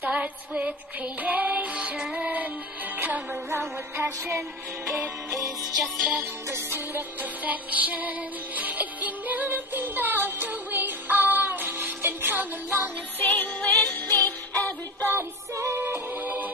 starts with creation. Come along with passion. It is just the pursuit of perfection. If you know nothing about who we are, then come along and sing with me. Everybody say